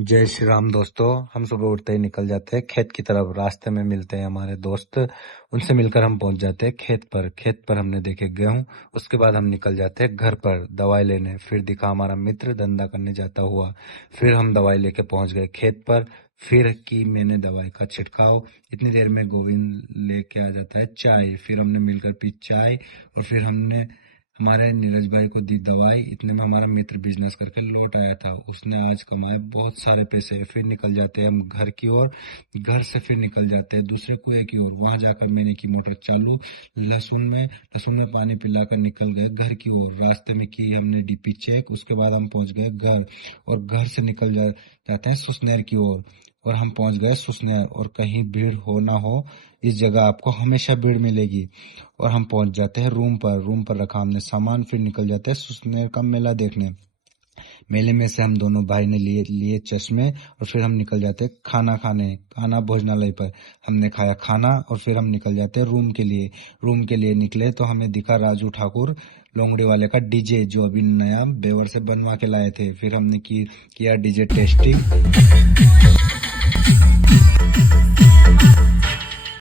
जय श्री राम दोस्तों। हम सुबह उठते ही निकल जाते हैं खेत की तरफ। रास्ते में मिलते हैं हमारे दोस्त, उनसे मिलकर हम पहुंच जाते हैं खेत पर हमने देखे गेहूं। उसके बाद हम निकल जाते हैं घर पर दवाई लेने। फिर दिखा हमारा मित्र धंधा करने जाता हुआ। फिर हम दवाई लेके पहुंच गए खेत पर। फिर की मैंने दवाई का छिड़काव। इतनी देर में गोविंद लेके आ जाता है चाय। फिर हमने मिलकर पी चाय और फिर हमने हमारे नीरज भाई को दी दवाई। इतने में हमारा मित्र बिजनेस करके लौट आया था। उसने आज कमाए बहुत सारे पैसे। फिर निकल जाते हैं हम घर की ओर। घर से फिर निकल जाते हैं दूसरे कुएं की ओर। वहां जाकर मैंने की मोटर चालू। लहसुन में पानी पिलाकर निकल गए घर की ओर। रास्ते में की हमने डीपी चेक। उसके बाद हम पहुंच गए घर और घर से जाते हैं सुसनेर की ओर। और हम पहुंच गए सुसनेर। और कहीं भीड़ हो ना हो, इस जगह आपको हमेशा भीड़ मिलेगी। और हम पहुंच जाते हैं रूम पर रखा हमने सामान। फिर निकल जाते हैं सुसनेर का मेला देखने। मेले में से हम दोनों भाई ने लिए लिए चश्मे। और फिर हम निकल जाते हैं खाना भोजनालय पर। हमने खाया खाना और फिर हम निकल जाते हैं रूम के लिए निकले तो हमें दिखा राजू ठाकुर लोंगड़ी वाले का डीजे, जो अभी नया बेवर से बनवा के लाए थे। फिर हमने किया डीजे टेस्टिंग।